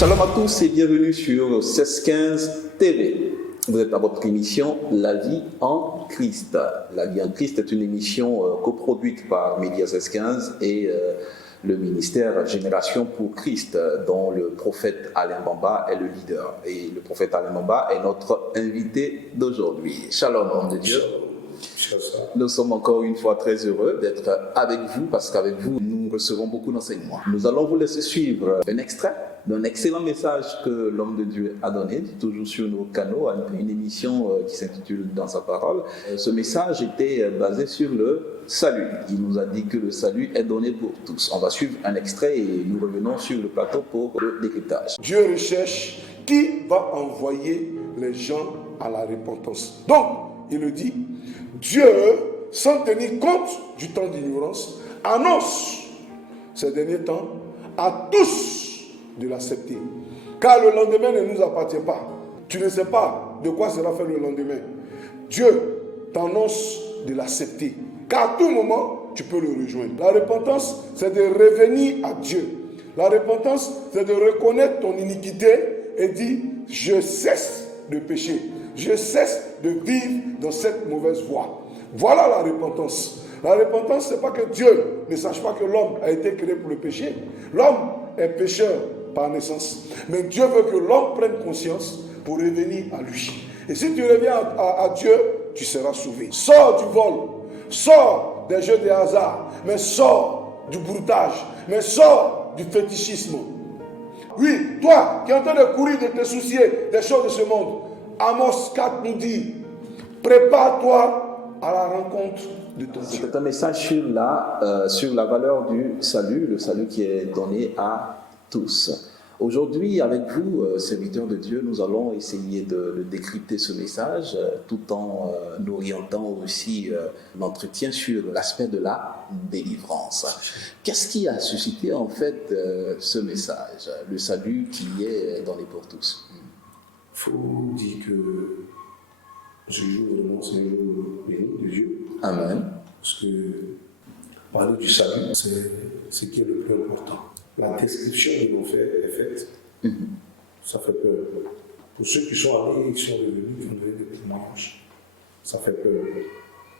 Shalom à tous et bienvenue sur 1615 TV. Vous êtes à votre émission La vie en Christ. La vie en Christ est une émission coproduite par Média 1615 et le ministère Génération pour Christ, dont le prophète Alain Bamba est le leader. Et le prophète Alain Bamba est notre invité d'aujourd'hui. Shalom, homme de Dieu. Nous sommes encore une fois très heureux d'être avec vous parce qu'avec vous, nous recevons beaucoup d'enseignements. Nous allons vous laisser suivre un extrait d'un excellent message que l'homme de Dieu a donné, toujours sur nos canaux, une émission qui s'intitule Dans sa parole. Ce message était basé sur le salut. Il nous a dit que le salut est donné pour tous. On va suivre un extrait et nous revenons sur le plateau pour le décryptage. Dieu recherche qui va envoyer les gens à la repentance. Donc, il nous dit, Dieu, sans tenir compte du temps d'ignorance, annonce ces derniers temps à tous de l'accepter. Car le lendemain ne nous appartient pas. Tu ne sais pas de quoi sera fait le lendemain. Dieu t'annonce de l'accepter. Car à tout moment, tu peux le rejoindre. La repentance, c'est de revenir à Dieu. La repentance, c'est de reconnaître ton iniquité et dire, je cesse de pécher. Je cesse de vivre dans cette mauvaise voie. Voilà la repentance. La repentance, ce n'est pas que Dieu ne sache pas que l'homme a été créé pour le péché. L'homme est pécheur par naissance. Mais Dieu veut que l'homme prenne conscience pour revenir à lui. Et si tu reviens à Dieu, tu seras sauvé. Sors du vol, sors des jeux de hasard, mais sors du broutage, mais sors du fétichisme. Oui, toi qui es en train de courir, de te soucier des choses de ce monde, Amos 4 nous dit, prépare-toi à la rencontre de ton Dieu. C'est un message sur la valeur du salut, le salut qui est donné à tous. Aujourd'hui, avec vous, serviteurs de Dieu, nous allons essayer de décrypter ce message tout en nous orientant aussi l'entretien sur l'aspect de la délivrance. Qu'est-ce qui a suscité en fait ce message, le salut qui est donné pour tous? Il faut dire que ce jour, vraiment, c'est un jour béni de Dieu. Amen. Parce que parler du salut, c'est ce qui est le plus important. La description de l'enfer est faite. Ça fait peur. Pour ceux qui sont allés et qui sont revenus, qui ont donné des témoignages, ça fait peur.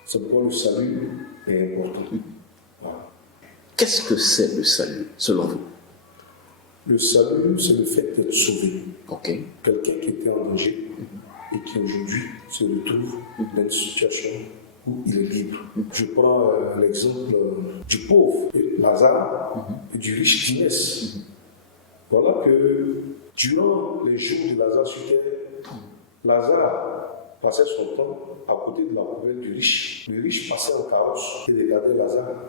C'est pourquoi le salut est important. Voilà. Qu'est-ce que c'est le salut, selon vous? Le salut, c'est le fait d'être sauvé. Ok. Quelqu'un qui était en danger et qui aujourd'hui se retrouve dans une situation où il est libre. Je prends l'exemple du pauvre Lazare et du riche Inès. Voilà que durant les jours de Lazare sur terre, Lazare passait son temps à côté de la poubelle du riche. Le riche passait en carrosse et regardait Lazare.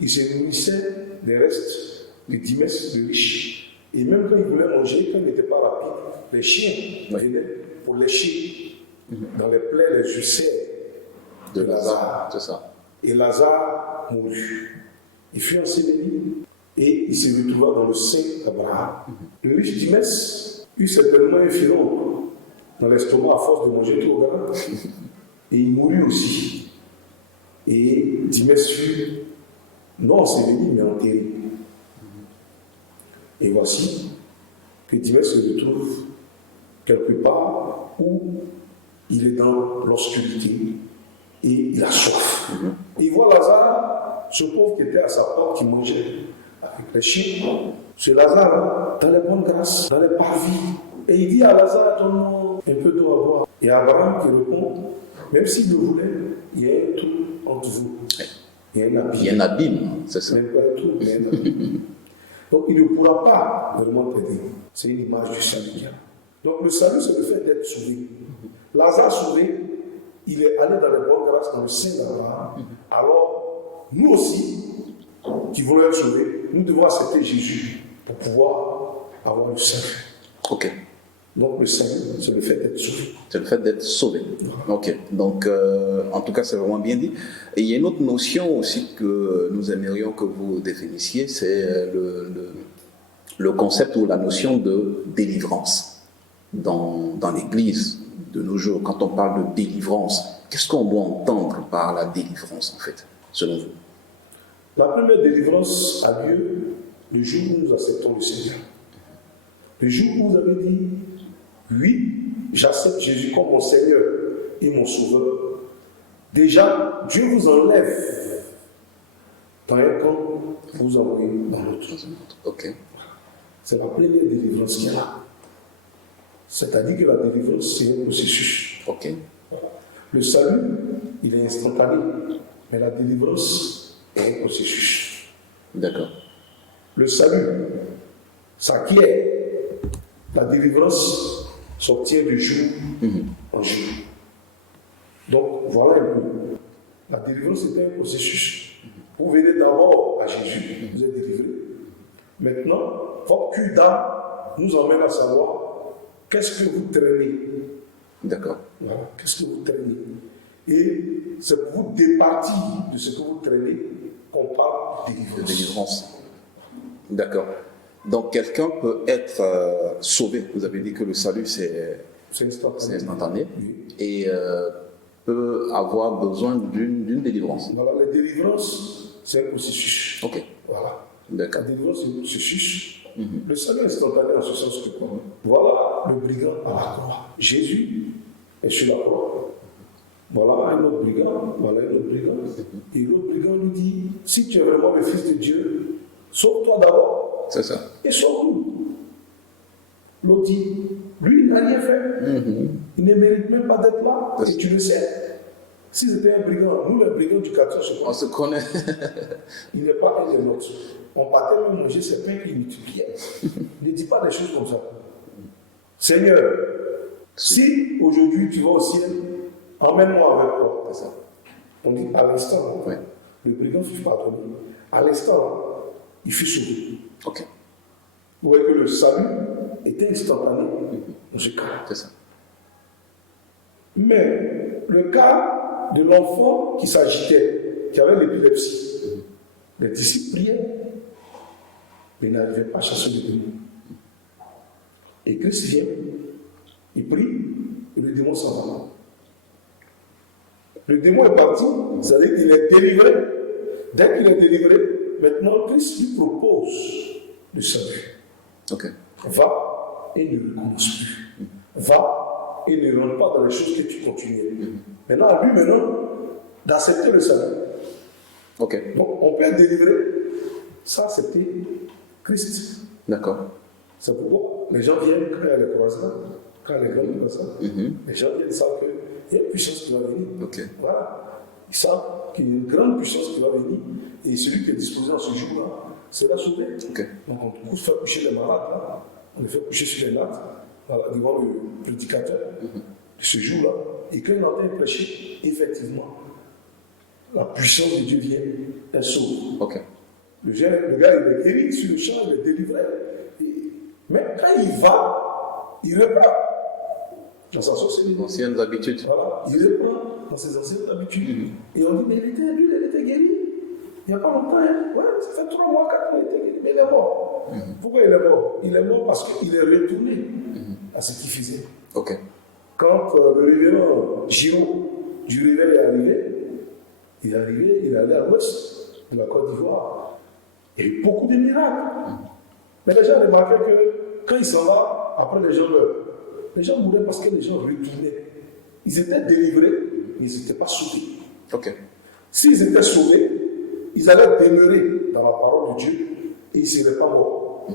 Il se nourrissait des restes de 10 messes de riche. Et même quand il voulait manger, quand il n'était pas rapide, les chiens venaient pour lécher dans les plaies, les ulcères de Lazare. C'est ça. Et Lazare mourut. Il fut enseveli et il se retrouva dans le sein d'Abraham. Le riche Dimès eut certainement un filon dans l'estomac à force de manger trop gras. Et il mourut aussi. Et Dimès fut non enseveli mais enterré. Et voici que Dimès se retrouve quelque part où il est dans l'obscurité et il a soif. Et il voit Lazare, ce pauvre qui était à sa porte, qui mangeait avec les chiens. Ce Lazare, dans les bonnes grâces, dans les parvis. Et il dit à Lazare, donne-moi un peu d'eau à boire. Et Abraham qui répond, même s'il le voulait, il y a un trou entre vous. Il y a un abîme. Il y a un abîme, c'est ça. Même pas un trou, mais un abîme. Donc il ne pourra pas vraiment t'aider. C'est une image du salut qu'il y a. Donc le salut, c'est le fait d'être sauvé. Lazare sauvé, il est allé dans les bonnes grâces, dans le sein d'Abraham. Alors, nous aussi, qui voulons être sauvés, nous devons accepter Jésus pour pouvoir avoir le salut. Ok. Donc le salut, c'est le fait d'être sauvé. C'est le fait d'être sauvé. Ok. Donc, en tout cas, c'est vraiment bien dit. Et il y a une autre notion aussi que nous aimerions que vous définissiez, c'est le concept ou la notion de délivrance dans l'Église de nos jours. Quand on parle de délivrance, qu'est-ce qu'on doit entendre par la délivrance, en fait, selon vous? La première délivrance a lieu le jour où nous acceptons le Seigneur. Le jour où vous avez dit, oui, j'accepte Jésus comme mon Seigneur et mon Sauveur, déjà, Dieu vous enlève dans un camp, vous envoie dans l'autre. Ok. C'est la première délivrance qu'il y a là. C'est-à-dire que la délivrance, c'est un processus. Ok. Le salut, il est instantané, mais la délivrance est un processus. D'accord. Le salut s'acquiert. La délivrance s'obtient de jour en jour. Donc, voilà un peu. La délivrance est un processus. Vous venez d'abord à Jésus, vous êtes délivré. Maintenant, votre cul d'âme nous emmène à savoir qu'est-ce que vous traînez. D'accord. Voilà. Qu'est-ce que vous traînez. Et c'est pour vous départir de ce que vous traînez qu'on parle de délivrance. De délivrance. D'accord. Donc quelqu'un peut être sauvé. Vous avez dit que le salut c'est instantané. Oui. Et peut avoir besoin d'une délivrance. Voilà, la délivrance, c'est un processus. Ok. Voilà. D'accord. La délivrance, c'est un processus. Le salut est instantané en ce sens que quoi? Voilà le brigand à la croix. Jésus est sur la croix. Voilà un autre brigand, voilà un autre brigand. Et l'autre brigand lui dit, si tu es vraiment le Fils de Dieu, sauve-toi d'abord. C'est ça. Et sauve-nous. L'autre dit, lui, il n'a rien fait. Il ne mérite même pas d'être là. Et tu le sais. Si c'était un brigand, nous, les brigands du quartier, On se connaît. il n'est pas un des nôtres. On partait même manger ses pains qu'il multipliait. Ne dis pas des choses comme ça. Seigneur, si aujourd'hui tu vas au ciel, emmène-moi avec toi. C'est ça. On dit à l'instant, Ouais. le brigand fut pardonné. À l'instant, il fut sauvé. Ok. Vous voyez que le salut était instantané dans ce cas. C'est ça. Mais le cas de l'enfant qui s'agitait, qui avait l'épilepsie, les disciples priaient, mais ils n'arrivaient pas à chasser le démon. Et Christ vient, il prie, et le démon s'en va. Le démon est parti, c'est-à-dire qu'il est délivré. Dès qu'il est délivré, maintenant Christ lui propose le salut. Ok. Va et ne recommence plus. Va et ne rentre pas dans les choses que tu continuais. Maintenant, à lui, d'accepter le salut. Ok. Donc, on peut être délivré sans accepter Christ. D'accord. C'est pourquoi les gens viennent quand il y a les croisades, quand il y a les grandes croisades. Les gens viennent savent qu'il y a une puissance qui va venir. Ok. Voilà. Ils savent qu'il y a une grande puissance qui va venir. Et celui qui est disposé en ce jour-là sera sauvé. Ok. Donc, on fait coucher les malades, là. On les fait coucher sur les nattes, voilà, devant le prédicateur de ce jour-là. Et quand il entend prêcher, effectivement, la puissance de Dieu vient, elle sauve. Ok. Le gars, il est guéri sur le champ, il est délivré. Mais quand il va, il reprend dans sa sorcellerie. Anciennes habitudes. Voilà, il reprend dans ses anciennes habitudes. Et on dit, mais il était guéri. Il n'y a pas longtemps, hein? Ouais, ça fait 3 mois, 4 mois, il était guéri. Mais il est mort. Pourquoi il est mort? Il est mort parce qu'il est retourné à ce qu'il faisait. Ok. Quand le révérend Giraud du réveil est arrivé, il est allé à l'ouest de la Côte d'Ivoire. Il y a eu beaucoup de miracles. Mais les gens remarquaient que quand il s'en va, après les gens meurent. Les gens mouraient parce que les gens retournaient. Ils étaient délivrés, mais ils n'étaient pas sauvés. Ok. S'ils étaient sauvés, ils allaient demeurer dans la parole de Dieu et ils ne seraient pas morts.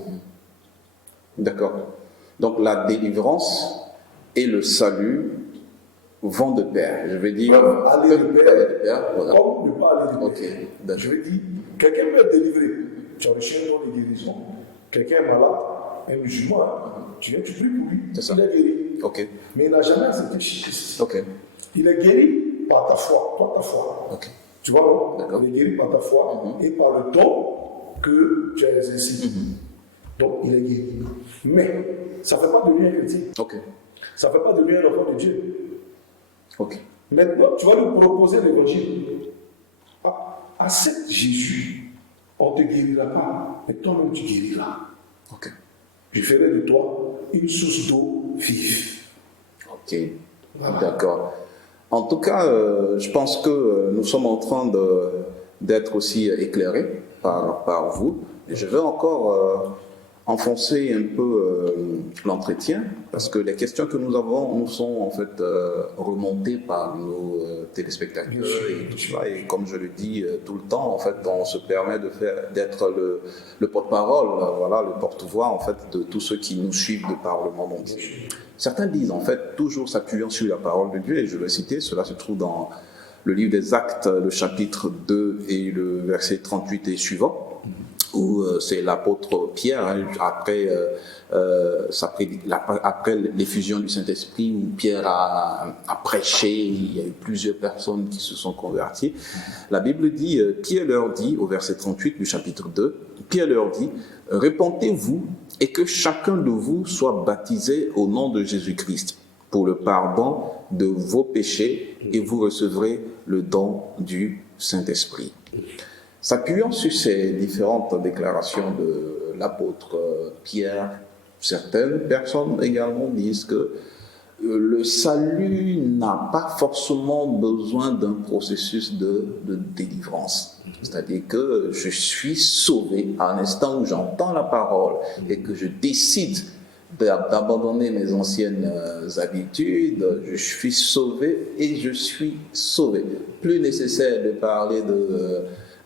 D'accord. Donc la délivrance et le salut vont de pair. Je vais dire. Peuvent aller de pair, voilà. comme ne pas aller de pair. Ok. D'accord. Je veux dire, quelqu'un peut être délivré. Tu as reçu un don de guérison. Quelqu'un est malade, un musulman, tu viens, tu pries pour lui, C'est ça. il est guéri. Ok. Mais il n'a jamais accepté Christ. Ok. Il est guéri par ta foi, toi ta foi. Ok. Tu vois, non? D'accord. Il est guéri par ta foi et par le don que tu as exercé. Donc, il est guéri. Mais ça ne fait pas de lui un chrétien. Ok. Ça ne fait pas de lui un enfant de Dieu. Ok. Maintenant, tu vas lui proposer l'évangile. Accepte Jésus. On ne te guérira pas, mais toi-même tu guériras. Ok. Je ferai de toi une source d'eau vive. Ok. Voilà. D'accord. En tout cas, je pense que nous sommes en train d'être aussi éclairés par vous. Et je vais encore enfoncer un peu l'entretien, parce que les questions que nous avons nous sont en fait remontées par nos téléspectateurs et tout cela. Et comme je le dis tout le temps, en fait, on se permet d'être le porte-parole, voilà, le porte-voix en fait de tous ceux qui nous suivent de par le monde entier. Certains disent en fait toujours s'appuyant sur la parole de Dieu, et je vais citer, cela se trouve dans le livre des Actes, le chapitre 2 et le verset 38 et suivant, où c'est l'apôtre Pierre, hein, après l'effusion du Saint-Esprit, où Pierre a prêché, il y a eu plusieurs personnes qui se sont converties. La Bible dit, Pierre leur dit, au verset 38 du chapitre 2, Pierre leur dit, « Repentez-vous et que chacun de vous soit baptisé au nom de Jésus-Christ pour le pardon de vos péchés et vous recevrez le don du Saint-Esprit. » S'appuyant sur ces différentes déclarations de l'apôtre Pierre, certaines personnes également disent que le salut n'a pas forcément besoin d'un processus de délivrance. C'est-à-dire que je suis sauvé à l'instant où j'entends la parole et que je décide d'abandonner mes anciennes habitudes, je suis sauvé et je suis sauvé. Plus nécessaire de parler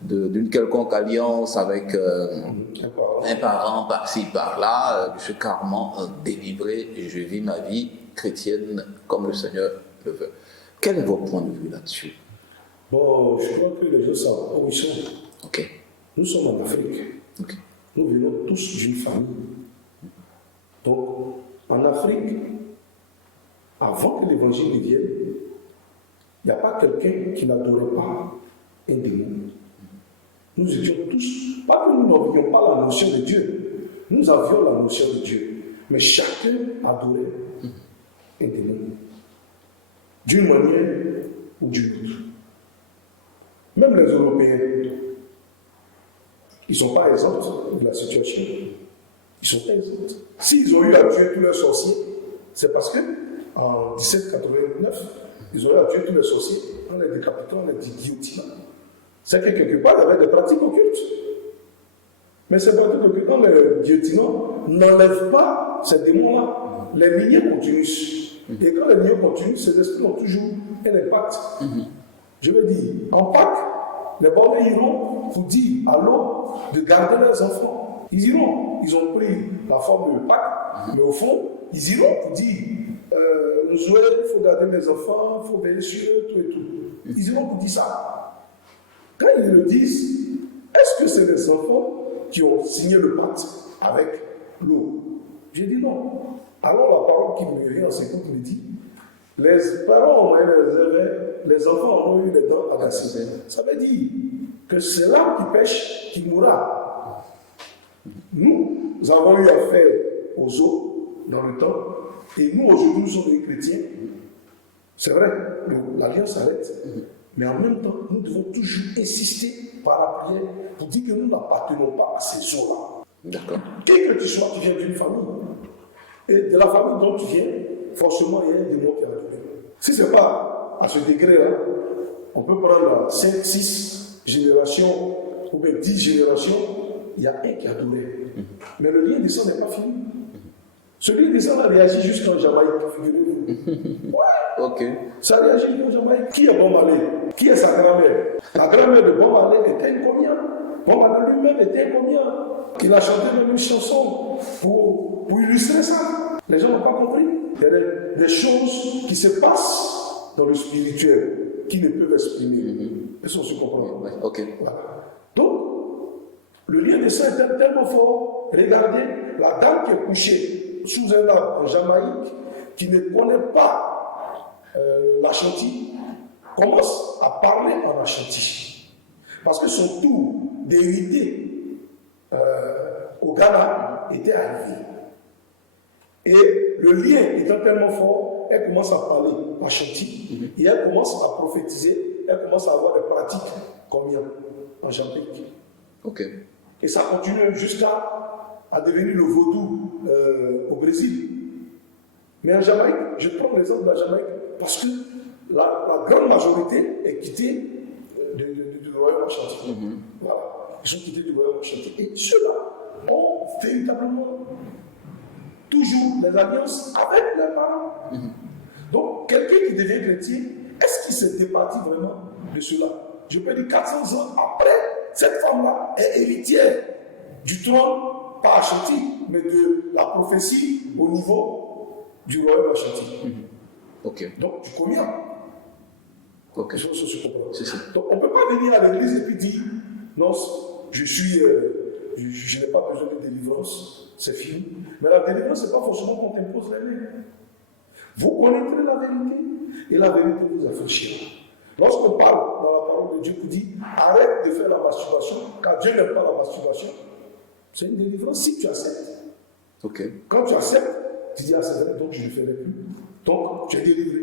d'une quelconque alliance avec un parent par-ci, par-là. Je suis carrément délivré et je vis ma vie chrétienne comme le Seigneur le veut. Quel est votre point de vue là-dessus? Bon, je crois que les gens savent où ils sont. Ok. Nous sommes en Afrique. Ok. Nous venons tous d'une famille. Donc, en Afrique, avant que l'évangile vienne, il n'y a pas quelqu'un qui n'adorait pas un démon. Nous étions tous, pas que nous n'avions pas la notion de Dieu, nous avions la notion de Dieu, mais chacun adorait un démon, d'une manière ou d'une autre. Même les Européens, ils ne sont pas exempts de la situation. Ils sont exempts. S'ils ont eu à tuer tous leurs sorciers, c'est parce que en 1789, ils ont eu à tuer tous les sorciers en les décapitant, en les guillotinant. C'est que quelque part, il y avait des pratiques occultes. Mais ces pratiques occultes, en les guillotinant, n'enlèvent pas ces démons-là. Les lignées continuent. Et quand les lignées continuent, ces esprits ont toujours un impact. Je veux dire, en Pâques, les parents iront pour dire à l'eau de garder leurs enfants. Ils iront. Ils ont pris la forme de Pâques, mais au fond, ils iront pour dire il faut garder mes enfants, il faut veiller sur eux, tout et tout. Ils iront pour dire ça. Quand ils le disent, est-ce que c'est les enfants qui ont signé le pacte avec l'eau? J'ai dit non. Alors la parole qui me vient en seconde me dit, les parents ont eu les évêques, les enfants ont eu les dents agacées. Ça veut dire que c'est l'âme qui pêche qui mourra. Nous avons eu affaire aux eaux dans le temps, et nous aujourd'hui nous sommes des chrétiens. C'est vrai, l'alliance s'arrête, mais en même temps, nous devons toujours insister par la prière pour dire que nous n'appartenons pas à ces eaux-là. D'accord. Qui que tu sois, tu viens d'une famille. Et de la famille dont tu viens, forcément, il y a un démon qui a donné. Si ce n'est pas à ce degré-là, on peut prendre 5, 6 générations, ou même 10 générations, il y a un qui a donné. Mais le lien des sangs n'est pas fini. Celui des sangs a réagi jusqu'en Jamaïque, figurez-vous. Ouais. Ok. Ça réagit jusqu'en Jamaïque. Qui est Bob Marley? Qui est sa grand-mère? La grand-mère de Bob Marley était un combien? Bob Marley lui-même était un combien? Il a chanté même une chanson pour illustrer ça. Les gens n'ont pas compris. Il y a des choses qui se passent dans le spirituel qui ne peuvent exprimer. Est-ce qu'on se comprend? Ok. Voilà. Donc, le lien de sang était tellement fort. Regardez, la dame qui est couchée sous un arbre en Jamaïque, qui ne connaît pas l'Ashanti, commence à parler en Ashanti. Parce que son tour d'hériter au Ghana était arrivé. Et le lien étant tellement fort, elle commence à parler Ashanti, et elle commence à prophétiser, elle commence à avoir des pratiques combien en Jamaïque. Ok. Et ça continue jusqu'à devenir le vaudou au Brésil. Mais en Jamaïque, je prends l'exemple de la Jamaïque parce que la grande majorité est quittée du royaume enchanté. Voilà. Ils sont quittés du royaume enchanté. Et ceux-là ont véritablement toujours les alliances avec leurs parents. Donc, quelqu'un qui devient chrétien, est-ce qu'il s'est départi vraiment de cela? Je peux dire 400 ans après, cette femme-là est héritière du trône, pas Ashanti, mais de la prophétie au niveau du royaume Ashanti. Ok. Donc, tu connais. Ok. Je comprends. Si, si. Donc, on ne peut pas venir à l'église et puis dire non, je n'ai pas besoin de délivrance, c'est fini. Mais la délivrance, ce n'est pas forcément qu'on t'impose les mains. Vous connaîtrez la vérité et la vérité vous affranchira. Lorsqu'on parle dans la parole de Dieu qui dit arrête de faire la masturbation, car Dieu n'aime pas la masturbation, c'est une délivrance si tu acceptes. Ok. Quand tu acceptes, tu dis ah c'est vrai, donc je ne le ferai plus. Donc tu es délivré.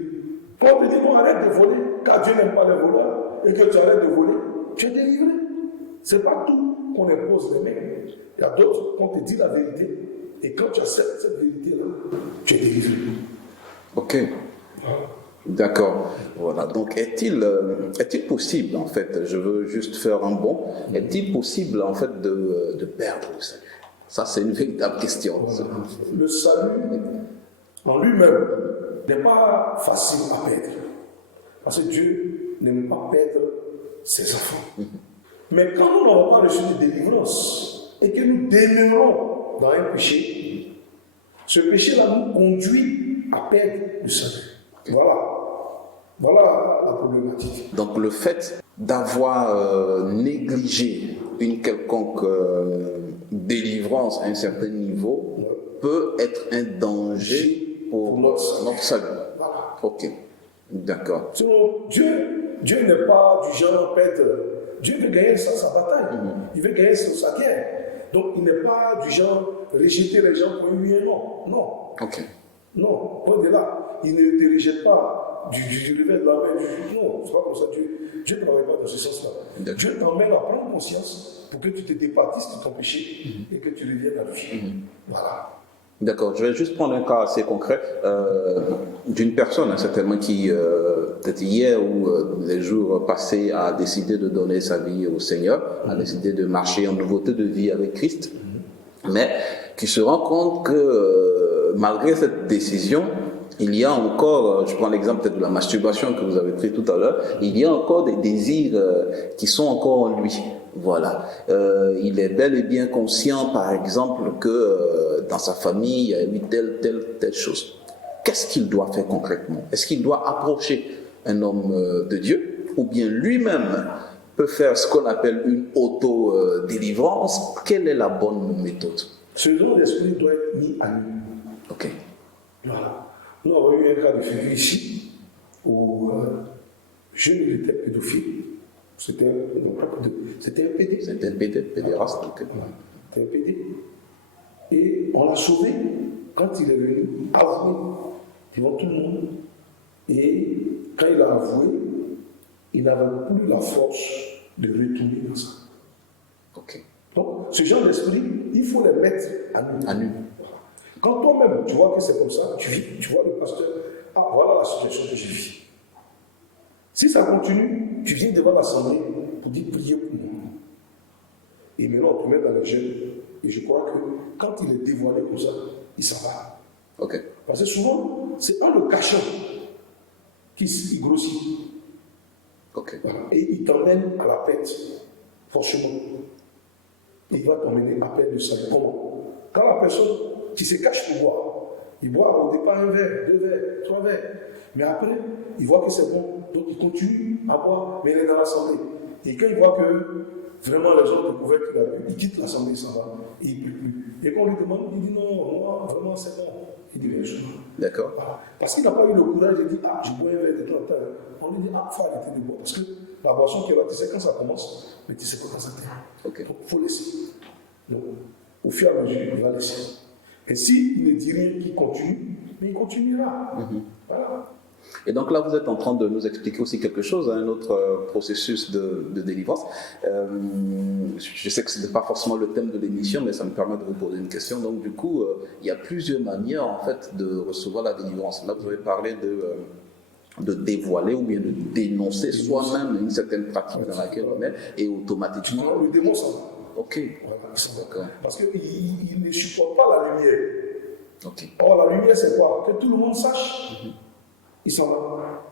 Quand on te dit non, arrête de voler, car Dieu n'aime pas les voleurs, et que tu arrêtes de voler, tu es délivré. Ce n'est pas tout qu'on impose les mains. Il y a d'autres qu'on te dit la vérité, et quand tu acceptes cette vérité-là, tu es délivré. Ok. D'accord. Voilà. Donc, est-il possible, en fait, je veux juste faire un bond, est-il possible, en fait, de perdre le salut? Ça, c'est une véritable question. Le salut, en lui-même, n'est pas facile à perdre. Parce que Dieu n'aime pas perdre ses enfants. Mais quand nous n'avons pas reçu de délivrance et que nous demeurons dans un péché, ce péché-là nous conduit à perdre le salut. Voilà la problématique. Donc, le fait d'avoir négligé une quelconque délivrance à un certain niveau peut être un danger pour notre salut. Voilà. Ok. D'accord. Sinon, Dieu n'est pas du genre perdre. Dieu veut gagner sa bataille. Il veut gagner sa guerre. Donc, il n'est pas du genre rejeter les gens pour lui et non. Non. Ok. Non, au-delà, il ne te rejette pas du réveil de la main. Non, c'est pas comme ça. Dieu ne travaille pas dans ce sens-là. Dieu t'emmène à prendre conscience pour que tu te départisses de ton péché et que tu reviennes à lui. Voilà. D'accord, je vais juste prendre un cas assez concret d'une personne, certainement, qui, peut-être hier ou les jours passés, a décidé de donner sa vie au Seigneur, a décidé de marcher en nouveauté de vie avec Christ, mais qui se rend compte que malgré cette décision, il y a encore, je prends l'exemple peut-être de la masturbation que vous avez pris tout à l'heure, il y a encore des désirs qui sont encore en lui. Voilà. Il est bel et bien conscient, par exemple, que dans sa famille, il y a eu telle chose. Qu'est-ce qu'il doit faire concrètement? Est-ce qu'il doit approcher un homme de Dieu, ou bien lui-même peut faire ce qu'on appelle une auto-délivrance? Quelle est la bonne méthode? Ce genre d'esprit doit être mis à nu. Ok. Voilà. Nous avons eu un cas de figure ici où jeune était pédophile. C'était un PD. C'était un pédéraste. Okay. C'était un PD. Et on l'a sauvé quand il est venu avouer devant tout le monde. Et quand il a avoué, il n'avait plus la force de retourner dans ça. Ok. Donc, ce genre d'esprit, il faut les mettre à nu. À nu. Quand toi-même, tu vois que c'est comme ça, tu vois le pasteur, ah, voilà la situation que je vis. Si ça continue, tu viens devant l'assemblée pour dire priez pour moi. Et maintenant, on te met dans les jeunes. Et je crois que quand il est dévoilé comme ça, il s'en va. Ok. Parce que souvent, c'est en le cachant qu'il grossit. Ok. Voilà. Et il t'emmène à la pète, forcément. Il va t'emmener à perdre le salut. Comment? Quand la personne qui se cache pour boire, il boit au départ un verre, 2 verres, 3 verres. Mais après, il voit que c'est bon. Donc il continue à boire, mais il est dans l'assemblée. Et quand il voit que vraiment les gens découvrent qu'il a bu, il quitte l'assemblée, il s'en va. Et il ne peut plus. Et quand on lui demande, il dit non, moi, vraiment c'est bon. Il dit bien sûr. D'accord. Voilà. Parce qu'il n'a pas eu le courage de dire ah, je bois un verre de temps en temps. On lui dit ah, il faut arrêter de boire. Parce que la boisson qui est là, tu sais quand ça commence, mais tu sais pas quand ça termine. Ok. Donc il faut laisser. Donc, au fur et à mesure, il va laisser. Et s'il ne dit rien, qu'il continue, mais il continuera. Voilà. Et donc là, vous êtes en train de nous expliquer aussi quelque chose, un autre processus de délivrance. Je sais que ce n'est pas forcément le thème de l'émission, mais ça me permet de vous poser une question. Donc du coup, il y a plusieurs manières en fait de recevoir la délivrance. Là, vous avez parlé de dévoiler ou bien de dénoncer soi-même une certaine pratique dans laquelle on est, et automatiquement... On le dénonce. Ok. Voilà, il s'en va. D'accord. Parce qu'il ne supporte pas la lumière. Ok. Or, la lumière, c'est quoi? Que tout le monde sache. Il s'en va.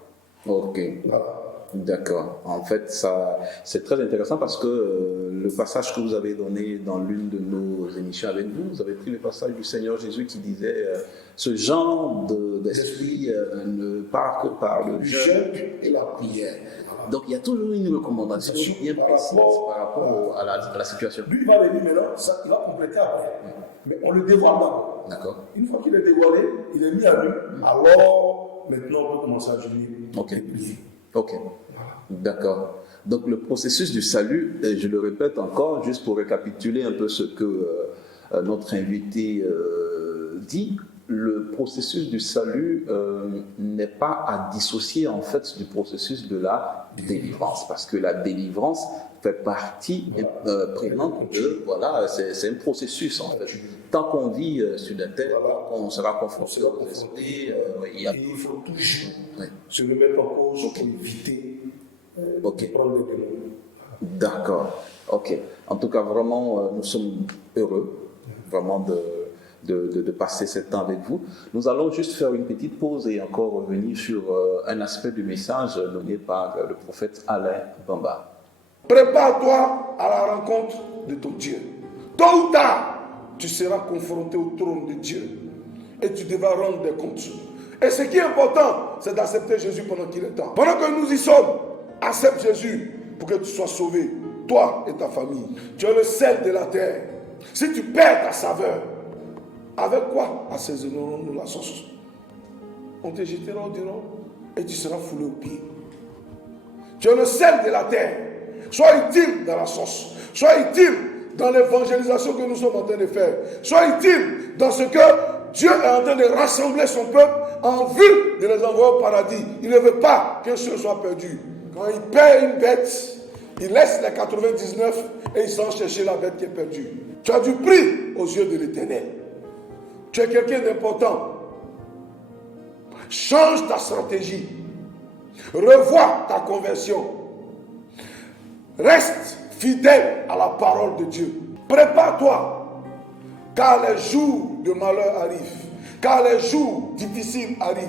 Ok. Voilà. D'accord. En fait, ça, c'est très intéressant parce que le passage que vous avez donné dans l'une de nos émissions avec vous, vous avez pris le passage du Seigneur Jésus qui disait ce genre d'esprit ne part que par le jeûne Et la prière. Voilà. Donc il y a toujours une recommandation bien précise par rapport à la situation. Lui, il va venir maintenant, ça, il va compléter après. Mais on le dévoile d'abord. D'accord. Une fois qu'il est dévoilé, il est mis à nu, alors maintenant on peut commencer à jeûner. Ok. Et prier. Ok. D'accord. Donc le processus du salut, et je le répète encore, juste pour récapituler un peu ce que notre invité dit, le processus du salut n'est pas à dissocier en fait du processus de la délivrance, parce que la délivrance fait partie prenante de, voilà, c'est un processus en fait. Tant qu'on vit sur la terre, tant qu'on sera confronté aux esprits, il y a... Et il faut toujours Oui. se remettre en cause pour éviter Ok. de prendre des démons. D'accord, ok. En tout cas, vraiment, nous sommes heureux, vraiment de passer ce temps avec vous. Nous allons juste faire une petite pause et encore revenir sur un aspect du message donné par le prophète Alain Bamba. Prépare-toi à la rencontre de ton Dieu. Tôt ou tard, tu seras confronté au trône de Dieu et tu devras rendre des comptes. Et ce qui est important, c'est d'accepter Jésus pendant qu'il est temps. Pendant que nous y sommes, accepte Jésus pour que tu sois sauvé, toi et ta famille. Tu es le sel de la terre. Si tu perds ta saveur, avec quoi assaisonnerons-nous la sauce? On te jettera au diront et tu seras foulé aux pieds. Tu es le sel de la terre. Sois utile dans la sauce. Sois utile dans l'évangélisation que nous sommes en train de faire. Sois utile dans ce que Dieu est en train de rassembler son peuple en vue de les envoyer au paradis. Il ne veut pas qu'un seul soit perdu. Quand il perd une bête, il laisse les 99 et il s'en chercher la bête qui est perdue. Tu as du prix aux yeux de l'Éternel. Tu es quelqu'un d'important. Change ta stratégie. Revois ta conversion. Reste fidèle à la parole de Dieu. Prépare-toi, car les jours de malheur arrivent, car les jours difficiles arrivent.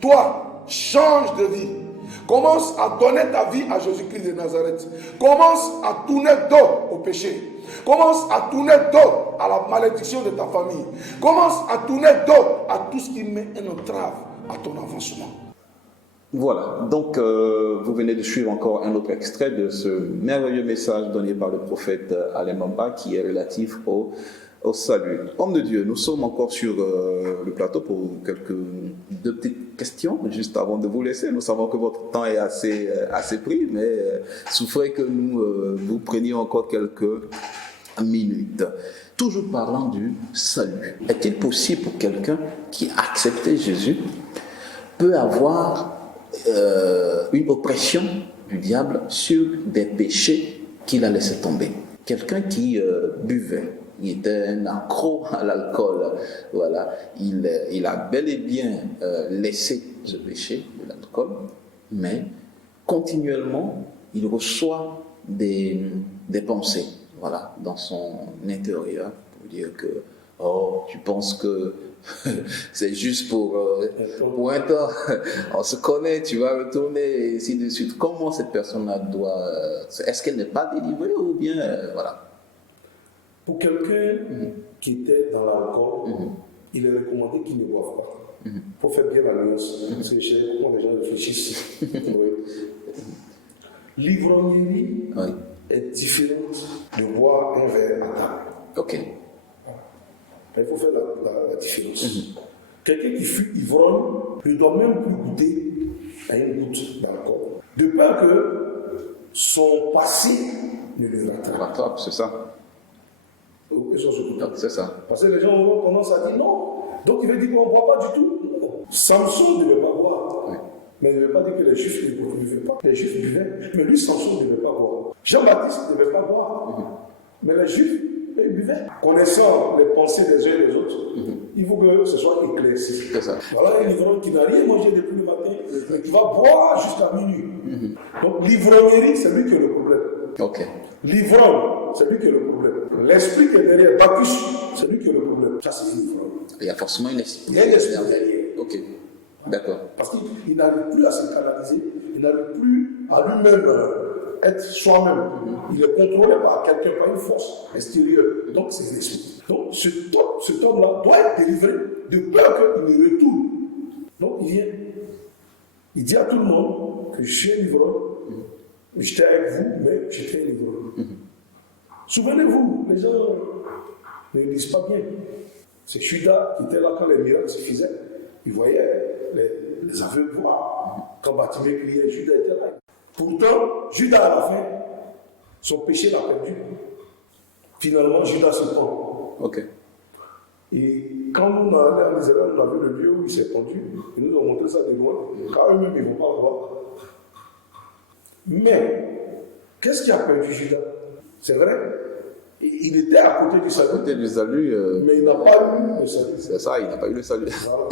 Toi, change de vie. Commence à donner ta vie à Jésus-Christ de Nazareth. Commence à tourner dos au péché. Commence à tourner dos à la malédiction de ta famille. Commence à tourner dos à tout ce qui met une entrave à ton avancement. Voilà, donc vous venez de suivre encore un autre extrait de ce merveilleux message donné par le prophète Alain Bamba qui est relatif au salut. Homme de Dieu, nous sommes encore sur le plateau pour deux petites questions, juste avant de vous laisser. Nous savons que votre temps est assez pris, mais souffrez que nous vous prenions encore quelques minutes. Toujours parlant du salut, est-il possible pour quelqu'un qui a accepté Jésus peut avoir une oppression du diable sur des péchés qu'il a laissé tomber? Quelqu'un qui buvait, il était un accro à l'alcool, voilà, il a bel et bien laissé ce péché de l'alcool, mais continuellement il reçoit des pensées, voilà, dans son intérieur pour dire que oh, tu penses que c'est juste pour un temps, on se connaît, tu vas retourner et ainsi de suite. Comment cette personne-là doit, est-ce qu'elle n'est pas délivrée ou bien, voilà. Pour quelqu'un qui était dans l'alcool, il est recommandé qu'il ne boive pas. Il faut faire bien la nuance, parce que je sais comment les gens réfléchissent. L'ivrognerie est différente de boire un verre à table. Ok. Il faut faire la différence. Quelqu'un qui fut ivrogne ne doit même plus goûter à une goutte d'alcool. De peur que son passé ne le rattrape. C'est ça. C'est ça. Parce que les gens ont tendance à dire non. Donc il veut dire qu'on ne boit pas du tout. Non. Samson ne devait pas boire. Oui. Mais il ne veut pas dire que les Juifs ne buvaient pas. Les Juifs buvaient. Mais lui, Samson ne devait pas boire. Jean-Baptiste ne devait pas boire. Mais les Juifs, ils buvaient. Connaissant les pensées des uns et des autres, il faut que ce soit éclairci. C'est ça. Voilà un ivrogne qui n'a rien mangé depuis le matin, mais qui va boire jusqu'à minuit. Donc l'ivrognerie, c'est lui qui a le problème. Ok. L'ivrogne, c'est lui qui est le problème. L'esprit qui est derrière Bacchus, c'est lui qui est le problème. Ça, c'est une fraude. Il y a forcément une esprit. Il y a une esprit derrière. Ok, d'accord. Parce qu'il n'arrive plus à se canaliser, il n'arrive plus à lui-même être soi-même. Il est contrôlé par quelqu'un, par une force extérieure. Donc, c'est l'esprit. Donc, cet homme-là doit être délivré de peur qu'il ne retourne. Donc, il vient. Il dit à tout le monde que je suis un ivrogne. J'étais avec vous, mais j'étais un ivrogne. Souvenez-vous, les gens ne lisent pas bien. C'est Judas qui était là quand les miracles se faisaient. Il voyait les aveugles voir. Quand Bartimée criait, Judas était là. Pourtant, Judas à la fin, son péché l'a perdu. Finalement, Judas se pend. Ok. Et quand nous allons en Israël, on a vu le lieu où il s'est pendu. Ils nous ont montré ça de loin. Car eux-mêmes, ils ne vont pas le voir. Mais, qu'est-ce qui a perdu Judas? C'est vrai. Il était à côté du salut. À côté du salut. Mais il n'a pas eu le salut. C'est ça, il n'a pas eu le salut. Voilà.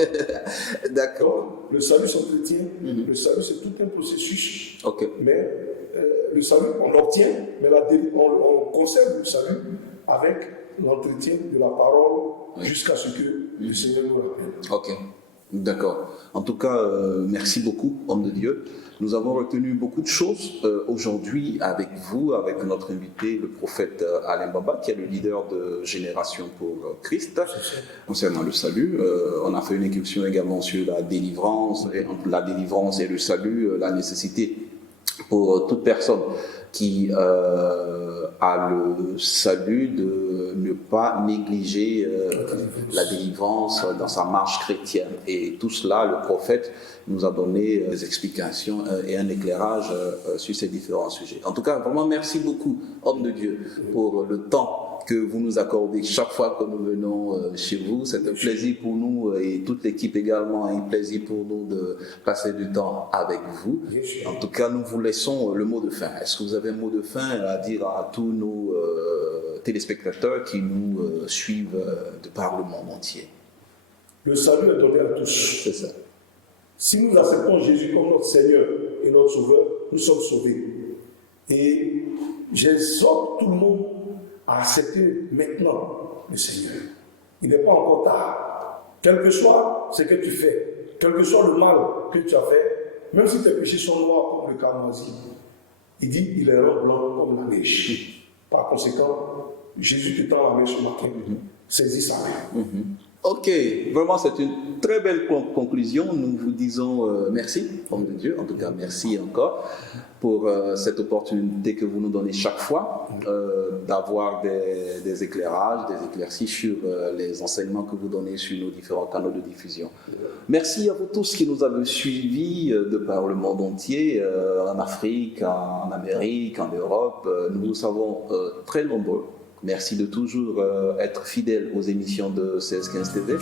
D'accord. Le salut s'entretient. Le salut, c'est tout un processus. Ok. Mais le salut, on l'obtient, mais on conserve le salut avec l'entretien de la parole jusqu'à ce que le Seigneur nous rappelle. Ok. D'accord. En tout cas, merci beaucoup, homme de Dieu. Nous avons retenu beaucoup de choses aujourd'hui avec vous, avec notre invité, le prophète Alain Baba, qui est le leader de Génération pour Christ, concernant le salut. On a fait une incursion également sur la délivrance, et entre la délivrance et le salut, la nécessité pour toute personne qui a le salut de ne pas négliger la délivrance dans sa marche chrétienne. Et tout cela, le prophète nous a donné des explications et un éclairage sur ces différents sujets. En tout cas, vraiment merci beaucoup, homme de Dieu, pour le temps que vous nous accordez chaque fois que nous venons chez vous. C'est un plaisir pour nous et toute l'équipe également, un plaisir pour nous de passer du temps avec vous. En tout cas, nous vous laissons le mot de fin. Est-ce que vous avez un mot de fin à dire à tous nos téléspectateurs qui nous suivent de par le monde entier? Le salut est donné à tous. C'est ça. Si nous acceptons Jésus comme notre Seigneur et notre Sauveur, nous sommes sauvés. Et j'exhorte tout le monde à accepter maintenant le Seigneur. Il n'est pas encore tard. Quel que soit ce que tu fais, quel que soit le mal que tu as fait, même si tes péchés sont noirs comme le carmoisi, il dit il est blanc comme la neige. Par conséquent, Jésus te tend la main ce matin. Saisis sa main. Ok, vraiment c'est une très belle conclusion. Nous vous disons merci, homme de Dieu. En tout cas, merci encore pour cette opportunité que vous nous donnez chaque fois d'avoir des éclairages, des éclaircies sur les enseignements que vous donnez sur nos différents canaux de diffusion. Merci à vous tous qui nous avez suivis de par le monde entier, en Afrique, en Amérique, en Europe. Nous vous savons très nombreux. Merci de toujours être fidèle aux émissions de 1615 TV.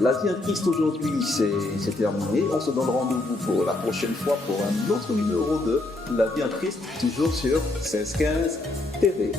La vie en Christ aujourd'hui, c'est terminé. On se donne rendez-vous pour la prochaine fois pour un autre numéro de La vie en Christ, toujours sur 1615 TV.